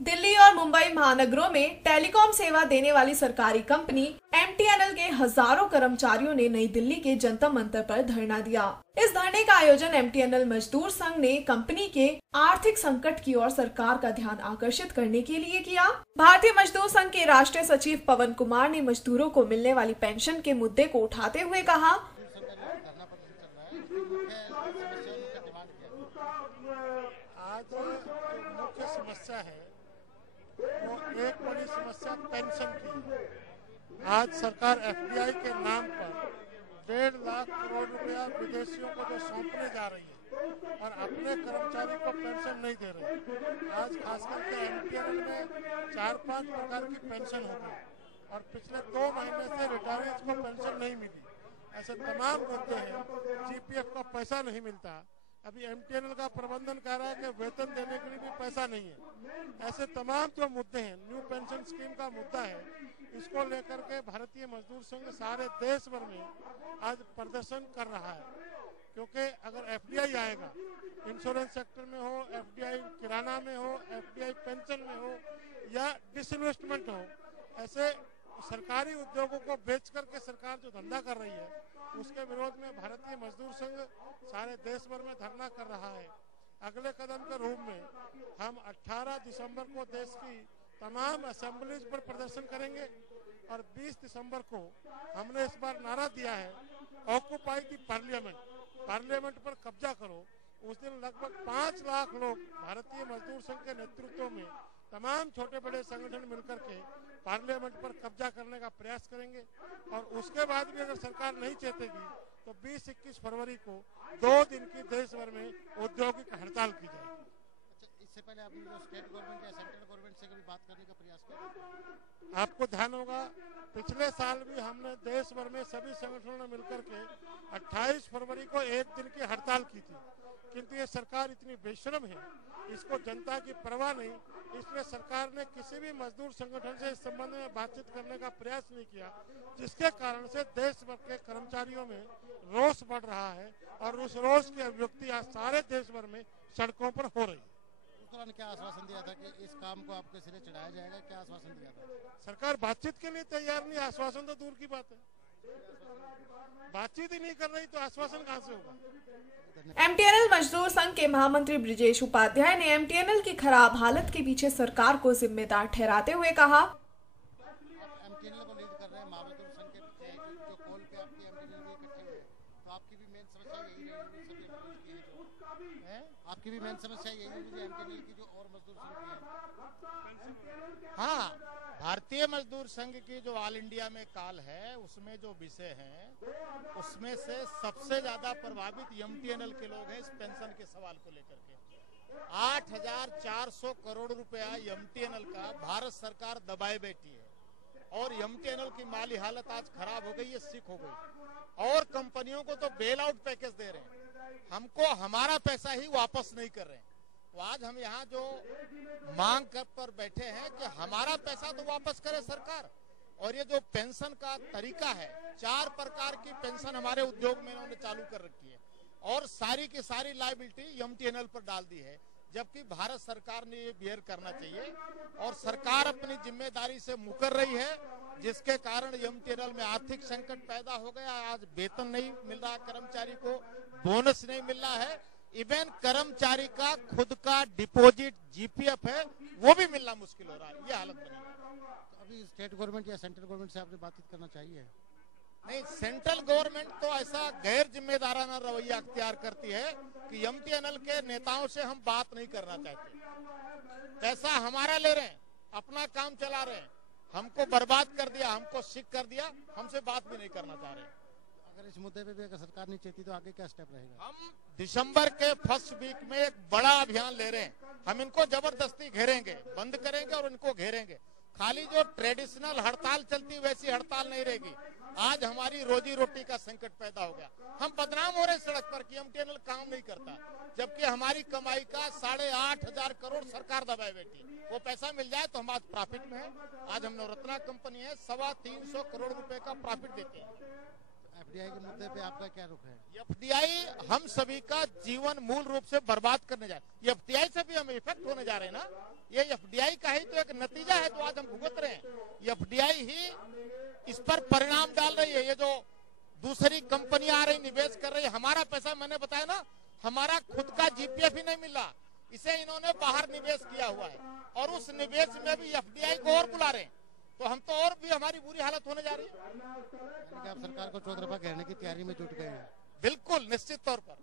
दिल्ली और मुंबई महानगरों में टेलीकॉम सेवा देने वाली सरकारी कंपनी एमटीएनएल के हजारों कर्मचारियों ने नई दिल्ली के जंतर मंतर पर धरना दिया। इस धरने का आयोजन एमटीएनएल मजदूर संघ ने कंपनी के आर्थिक संकट की ओर सरकार का ध्यान आकर्षित करने के लिए किया। भारतीय मजदूर संघ के राष्ट्रीय सचिव पवन कुमार ने मजदूरों को मिलने वाली पेंशन के मुद्दे को उठाते हुए कहा, आज मुख्य समस्या है वो एक बड़ी समस्या पेंशन की है। आज सरकार एफडीआई के नाम पर 1.5 लाख करोड़ रुपया विदेशियों को जो सौंपने जा रही है और अपने कर्मचारी को पेंशन नहीं दे रही। आज खास करके एमटीएनएल में 4-5 प्रकार की पेंशन होती है और पिछले 2 महीने से रिटायर्स को पेंशन नहीं मिली। ऐसे तमाम मुद्दे हैं। जीपीएफ का पैसा नहीं मिलता। अभी एमटीएनएल का प्रबंधन कह रहा है कि वेतन देने के लिए भी पैसा नहीं है। ऐसे तमाम जो मुद्दे हैं, न्यू पेंशन स्कीम का मुद्दा है, इसको लेकर के भारतीय मजदूर संघ सारे देश भर में आज प्रदर्शन कर रहा है। क्योंकि अगर एफडीआई आएगा, इंश्योरेंस सेक्टर में हो, एफडीआई किराना में हो, एफडीआई पेंशन में हो या डिसइन्वेस्टमेंट हो, ऐसे सरकारी उद्योगों को बेच करके सरकार जो धंधा कर रही है, उसके विरोध में भारतीय मजदूर संघ सारे देश भर में धरना कर रहा है। अगले कदम के रूप में हम 18 दिसंबर को देश की तमाम असेंबलीज पर प्रदर्शन करेंगे और 20 दिसंबर को हमने इस बार नारा दिया है, ऑक्यूपाई दी पार्लियामेंट पर कब्जा करो। उस दिन लगभग 5 लाख लोग भारतीय मजदूर संघ के नेतृत्व में तमाम छोटे बड़े संगठन मिलकर के पार्लियामेंट पर कब्जा करने का प्रयास करेंगे और उसके बाद भी अगर सरकार नहीं चेतेगी तो 20-21 फरवरी को 2 दिन की देश भर में औद्योगिक हड़ताल की जाएगी। अच्छा, इससे पहले आपने जो स्टेट गवर्नमेंट या सेंट्रल गवर्नमेंट से कभी बात करने का प्रयास किया? आपको ध्यान होगा, पिछले साल भी हमने देश भर में सभी संगठनों ने मिलकर के 28 फरवरी को 1 दिन की हड़ताल की थी, किंतु ये सरकार इतनी बेशर्म है, इसको जनता की परवाह नहीं, इसलिए सरकार ने किसी भी मजदूर संगठन से इस संबंध में बातचीत करने का प्रयास नहीं किया, जिसके कारण से देश भर के कर्मचारियों में रोष बढ़ रहा है और उस रोष की अभिव्यक्ति आज सारे देश भर में सड़कों पर हो रही है। उस दौरान क्या आश्वासन दिया था कि इस काम को आपके सिरे चढ़ाया जाएगा? क्या आश्वासन दिया था? सरकार बातचीत के लिए तैयार नहीं, आश्वासन तो दूर की बात है। बातचीत ही नहीं कर रही तो आश्वासन कहां से होगा? एमटीएनएल मजदूर संघ के महामंत्री ब्रिजेश उपाध्याय ने एमटीएनएल की खराब हालत के पीछे सरकार को जिम्मेदार ठहराते हुए कहा, एमटीएनएल को लीड कर रहे हैं महामजदूर संघ के पीछे जो कॉल पे आपकी एमटीएनएल भी इकट्ठे हुए, तो आपकी भी मेन समस्या यही है? आपकी भी मेन समस्या यही है एमटीएनएल की जो और मजदूर संघ की है? हाँ, भारतीय मजदूर संघ की जो ऑल इंडिया में कॉल है, उसमें जो विषय हैं, उसमें से सबसे ज्यादा प्रभावित एमटीएनएल के लोग हैं। इस पेंशन के सवाल को लेकर के 8,400 करोड़ रुपया एमटीएनएल का भारत सरकार दबाए बैठी है और एमटीएनएल की माली हालत आज खराब हो गई है, सिक हो गई और कंपनियों को तो बेल आउट पैकेज दे रहे हैं, हमको हमारा पैसा ही वापस नहीं कर रहे हैं। तो आज हम यहाँ जो मांग पर बैठे हैं कि हमारा पैसा तो वापस करे सरकार। और ये जो पेंशन का तरीका है, 4 प्रकार की पेंशन हमारे उद्योग में इन्होंने चालू कर रखी है और सारी की सारी लायबिलिटी एमटीएनएल पर डाल दी है, जबकि भारत सरकार ने ये बिहेव करना चाहिए और सरकार अपनी जिम्मेदारी से मुकर रही है, जिसके कारण एमटीएनएल में आर्थिक संकट पैदा हो गया। आज वेतन नहीं मिल रहा, कर्मचारी को बोनस नहीं मिल रहा है, इवन कर्मचारी का खुद का डिपॉजिट जीपीएफ है वो भी मिलना मुश्किल हो रहा है। ये हालत बनी है। तो अभी स्टेट गवर्नमेंट या सेंट्रल गवर्नमेंट से आपने बातचीत करना चाहिए? नहीं, सेंट्रल गवर्नमेंट तो ऐसा गैर जिम्मेदाराना रवैया अख्तियार करती है कि एमटीएनएल के नेताओं से हम बात नहीं करना चाहते। पैसा हमारा ले रहे हैं, अपना काम चला रहे हैं, हमको बर्बाद कर दिया, हमको सिक कर दिया, हमसे बात भी नहीं करना चाह रहे। अगर इस मुद्दे पे भी अगर सरकार नहीं चाहती तो आगे क्या स्टेप रहेगा? हम दिसंबर के फर्स्ट वीक में एक बड़ा अभियान ले रहे हैं। हम इनको जबरदस्ती घेरेंगे, बंद करेंगे और इनको घेरेंगे। खाली जो ट्रेडिशनल हड़ताल चलती वैसी हड़ताल नहीं रहेगी। आज हमारी रोजी रोटी का संकट पैदा हो गया, हम बदनाम हो रहे सड़क पर कि एमटीएनएल काम नहीं करता, जबकि हमारी कमाई का 8,500 करोड़ सरकार दबाए बैठी। वो पैसा मिल जाए तो हम आज प्रॉफिट में है। आज हम नवरत्ना कंपनी है, 325 करोड़ रुपए का प्रॉफिट देते हैं। एफडीआई के मुद्दे पे आपका क्या रुख है? एफडीआई हम सभी का जीवन मूल रूप से बर्बाद करने जा रहे हैं। एफडीआई से भी हम इफेक्ट होने जा रहे हैं ना। ये एफडीआई का ही तो एक नतीजा है जो आज हम भुगत रहे हैं। एफडीआई ही इस पर परिणाम डाल रही है। ये जो दूसरी कंपनी आ रही निवेश कर रही है, हमारा पैसा मैंने बताया ना, हमारा खुद का जीपीएफ ही नहीं मिला, इसे इन्होंने बाहर निवेश किया हुआ है और उस निवेश में भी एफडीआई को और बुला रहे हैं, तो हम तो और भी हमारी बुरी हालत होने जा रही है। आप सरकार को चौतरफा घेरने की तैयारी में जुट गए हैं? बिल्कुल निश्चित तौर पर।